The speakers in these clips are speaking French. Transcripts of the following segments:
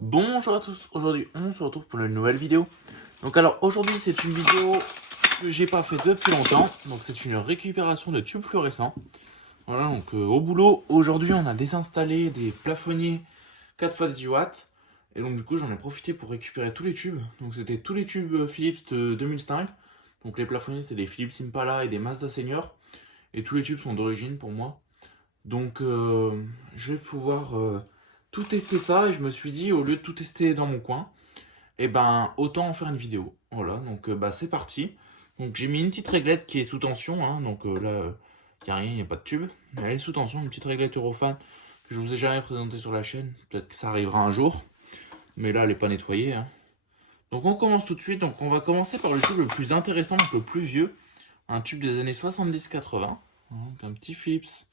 Bonjour à tous, aujourd'hui on se retrouve pour une nouvelle vidéo. Donc alors aujourd'hui c'est une vidéo que j'ai pas fait depuis longtemps. Donc c'est une récupération de tubes fluorescents. Voilà, donc au boulot, aujourd'hui on a désinstallé des plafonniers 4x18 watts. Et donc du coup j'en ai profité pour récupérer tous les tubes. Donc c'était tous les tubes Philips de 2005. Donc les plafonniers c'était des Philips Impala et des Mazda Senior. Et tous les tubes sont d'origine pour moi. Donc je vais pouvoir tout tester ça et je me suis dit au lieu de tout tester dans mon coin, et ben autant en faire une vidéo. Voilà, donc bah c'est parti. Donc j'ai mis une petite réglette qui est sous tension, hein, donc là il n'y a rien, il n'y a pas de tube, mais elle est sous tension, une petite réglette Eurofan que je vous ai jamais présentée sur la chaîne, peut-être que ça arrivera un jour, mais là elle n'est pas nettoyée. Hein. Donc on commence tout de suite, donc on va commencer par le tube le plus intéressant, donc le plus vieux, un tube des années 70-80, donc un petit Philips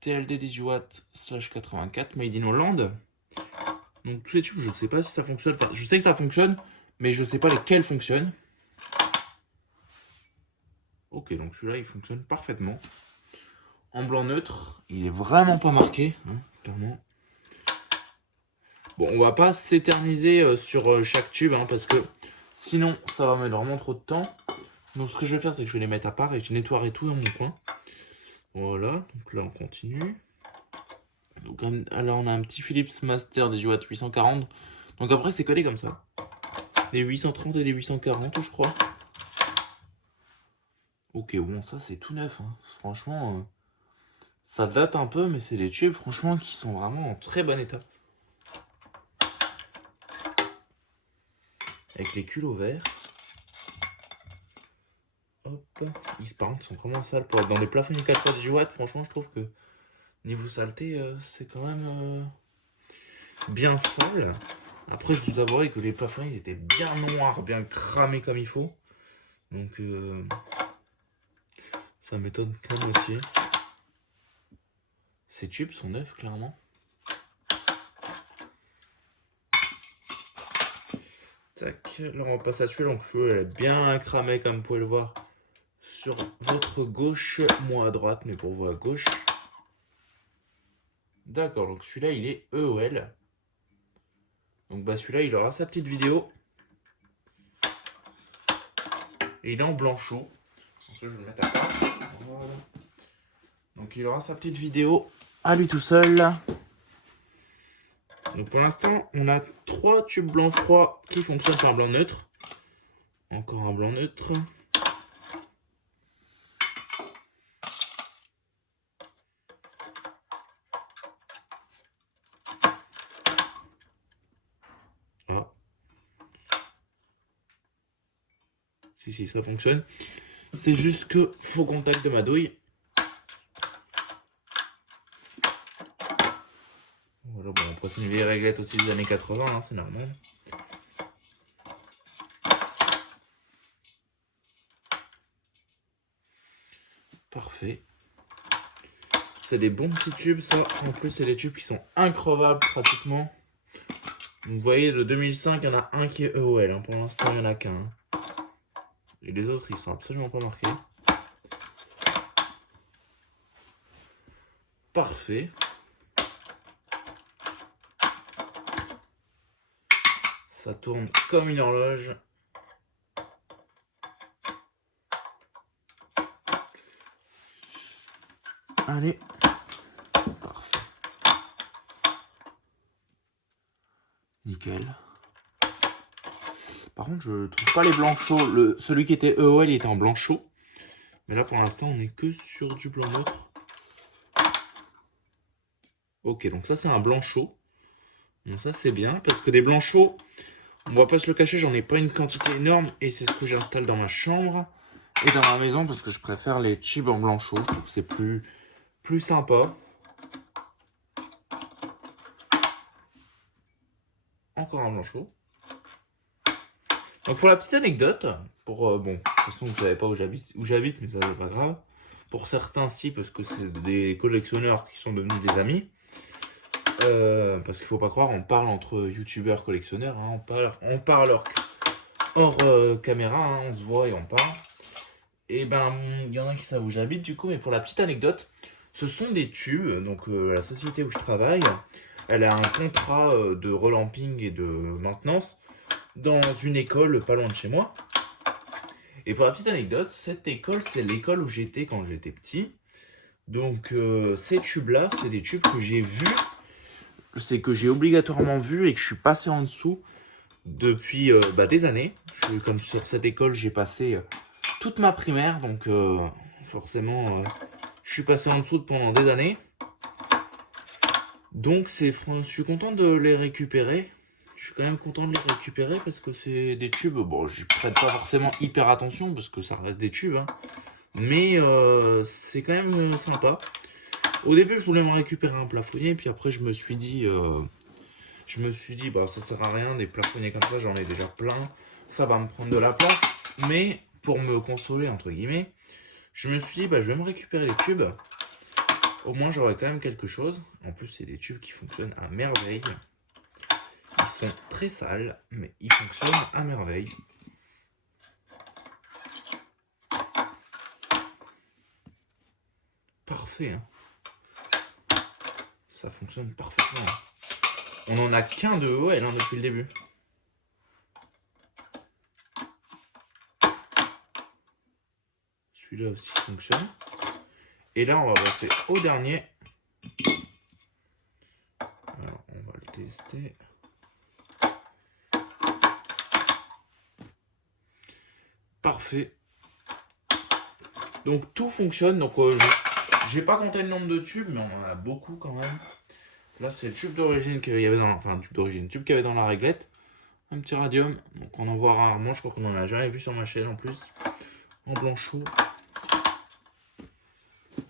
TLD 18 watts /84 made in Hollande. Donc tous les tubes, je ne sais pas si ça fonctionne. Enfin, je sais que ça fonctionne, mais je ne sais pas lesquels fonctionnent. Ok, donc celui-là, il fonctionne parfaitement. En blanc neutre, il est vraiment pas marqué, hein, clairement. Bon, on va pas s'éterniser sur chaque tube, hein, parce que sinon, ça va mettre vraiment trop de temps. Donc ce que je vais faire, c'est que je vais les mettre à part et je nettoierai tout dans mon coin. Voilà, donc là, on continue. Donc là, on a un petit Philips Master 18 watts 840. Donc après, c'est collé comme ça. Des 830 et des 840, je crois. Ok, bon, ça, c'est tout neuf. Hein. Franchement, ça date un peu, mais c'est des tubes, franchement, qui sont vraiment en très bon état. Avec les culots verts. Hop. Par contre, ils sont vraiment sales. Pour être dans des plafonniers 4x18 watts, franchement, je trouve que niveau saleté, c'est quand même bien sale. Après, je vous avouerai que les plafonniers étaient bien noirs, bien cramés comme il faut. Donc, ça m'étonne qu'à moitié. Ces tubes sont neufs, clairement. Tac, là on va passer à celui-là. Donc, elle est bien cramée, comme vous pouvez le voir. Sur votre gauche, moi à droite, mais pour vous à gauche. D'accord, donc celui-là il est EOL. Donc bah celui-là il aura sa petite vidéo. Et il est en blanc chaud. Donc ça je vais le mettre à part. Voilà. Donc il aura sa petite vidéo à lui tout seul. Donc pour l'instant on a 3 tubes blanc froid qui fonctionnent par blanc neutre. Encore un blanc neutre. Ah. Si, ça fonctionne. C'est juste que faux contact de ma douille. Voilà, bon, après c'est une vieille réglette aussi des années 80, hein, c'est normal. Parfait. C'est des bons petits tubes, ça. En plus, c'est des tubes qui sont increvables pratiquement. Vous voyez, le 2005, il y en a un qui est EOL. Hein. Pour l'instant, il n'y en a qu'un. Hein. Et les autres, ils sont absolument pas marqués. Parfait. Ça tourne comme une horloge. Allez. Parfait. Nickel. Par contre, je trouve pas les blancs chauds. Celui qui était EOL, il était en blanc chaud. Mais là, pour l'instant, on est que sur du blanc neutre. Ok, donc ça, c'est un blanc chaud. Donc ça, c'est bien. Parce que des blancs chauds, on va pas se le cacher, j'en ai pas une quantité énorme. Et c'est ce que j'installe dans ma chambre et dans ma maison. Parce que je préfère les tubes en blanc chaud. Donc c'est plus sympa. Encore un blanc chaud. Donc pour la petite anecdote, bon, de toute façon vous savez pas où j'habite, mais ça c'est pas grave. Pour certains si, parce que c'est des collectionneurs qui sont devenus des amis. Parce qu'il faut pas croire, on parle entre youtubeurs collectionneurs, hein, on parle hors caméra, hein, on se voit et on parle. Et ben, il y en a qui savent où j'habite du coup, mais pour la petite anecdote, ce sont des tubes, donc la société où je travaille elle a un contrat de relamping et de maintenance dans une école pas loin de chez moi. Et pour la petite anecdote, cette école, c'est l'école où j'étais quand j'étais petit. Donc ces tubes-là, c'est des tubes que j'ai vus, c'est que j'ai obligatoirement vu et que je suis passé en dessous depuis des années. Comme sur cette école, j'ai passé toute ma primaire, donc forcément, je suis passé en dessous pendant des années. Donc je suis content de les récupérer. Je suis quand même content de les récupérer parce que c'est des tubes. Bon, j'y prête pas forcément hyper attention parce que ça reste des tubes, hein. Mais c'est quand même sympa. Au début, je voulais me récupérer un plafonnier, puis après, je me suis dit, bah, ça sert à rien, des plafonniers comme ça, j'en ai déjà plein. Ça va me prendre de la place. Mais pour me consoler, entre guillemets, je me suis dit, bah, je vais me récupérer les tubes. Au moins, j'aurai quand même quelque chose. En plus, c'est des tubes qui fonctionnent à merveille. Ils sont très sales, mais ils fonctionnent à merveille. Parfait, hein. Ça fonctionne parfaitement. On en a qu'un de OL hein, depuis le début. Celui-là aussi fonctionne. Et là, on va passer au dernier. Alors, on va le tester. Parfait. Donc tout fonctionne. Donc j'ai pas compté le nombre de tubes, mais on en a beaucoup quand même. Là, c'est le tube d'origine qu'il y avait dans, tube qu'il y avait dans la réglette. Un petit radium. Donc on en voit rarement. Je crois qu'on en a jamais vu sur ma chaîne en plus. En blanc chaud.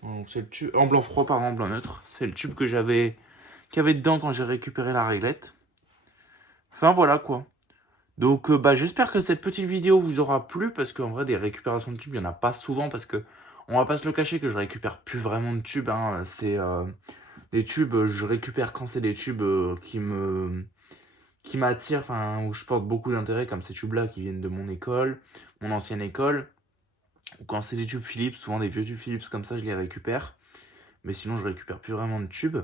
Donc c'est le tube en blanc froid, pardon, en blanc neutre. C'est le tube que qu'il y avait dedans quand j'ai récupéré la réglette. Enfin voilà quoi. Donc j'espère que cette petite vidéo vous aura plu parce qu'en vrai des récupérations de tubes, il n'y en a pas souvent parce que on va pas se le cacher que je récupère plus vraiment de tubes. Hein. C'est des tubes, je récupère quand c'est des tubes qui m'attirent, enfin où je porte beaucoup d'intérêt comme ces tubes là qui viennent de mon école, mon ancienne école. Ou quand c'est des tubes Philips, souvent des vieux tubes Philips comme ça je les récupère. Mais sinon je récupère plus vraiment de tubes.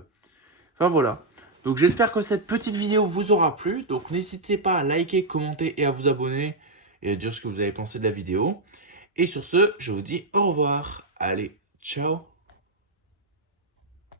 Enfin voilà. Donc j'espère que cette petite vidéo vous aura plu. Donc n'hésitez pas à liker, commenter et à vous abonner. Et à dire ce que vous avez pensé de la vidéo. Et sur ce, je vous dis au revoir. Allez, ciao.